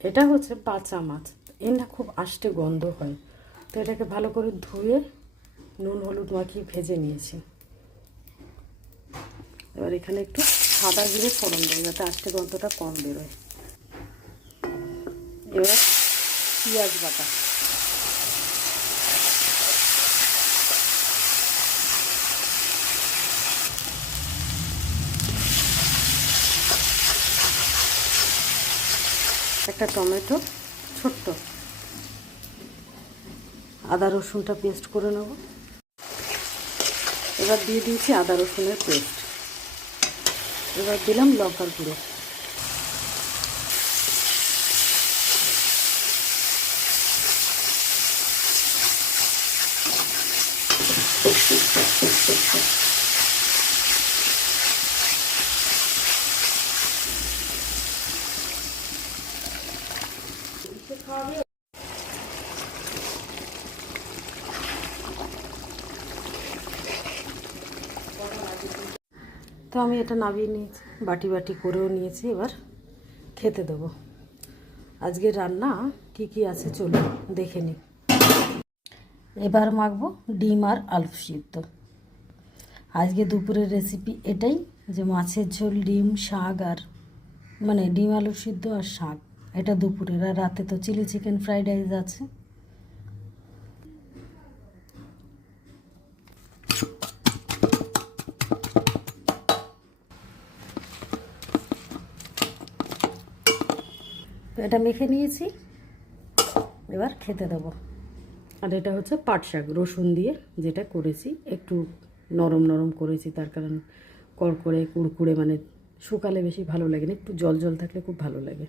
এটা হচ্ছে বাঁচা মাছ, এর না খুব আষ্টে গন্ধ হয়, তো এটাকে ভালো করে ধুয়ে নুন হলুদ মাখিয়ে ভেজে নিয়েছি। এবার এখানে একটু সাদা জিরে ফোড়ন দেবো যাতে আষ্টে গন্ধটা কম বেরোয়। এবার পেঁয়াজ বাটা, একটা টমেটো ছোট্ট, আদা রসুনটা পেস্ট করে নেব। এবার দিয়ে দিয়েছি আদা রসুনের পেস্ট, এবার দিলাম লঙ্কার গুঁড়ো, তো আমি এটা নামিয়ে নিয়েছি, বাটি বাটি করেও নিয়েছি। এবার খেতে দেবো। আজকে রান্না কি কি আছে চলুন দেখে নিই। এবার মাখবো ডিম আর আলু সিদ্ধ। আজকে দুপুরের রেসিপি এটাই, যে মাছের ঝোল, ডিম, শাক, আর মানে ডিম আলু সিদ্ধ আর শাক, এটা দুপুরের। আর রাতে তো চিলি চিকেন ফ্রাইড রাইস আছে। এটা মেখে নিয়েছি, এবার খেতে দেবো। আর এটা হচ্ছে পাট শাক রসুন দিয়ে যেটা করেছি, একটু নরম নরম করেছি, তার কারণ কড়কড়ে কুড়কুড়ে মানে শুকালে বেশি ভালো লাগে না, একটু জল জল থাকলে খুব ভালো লাগে।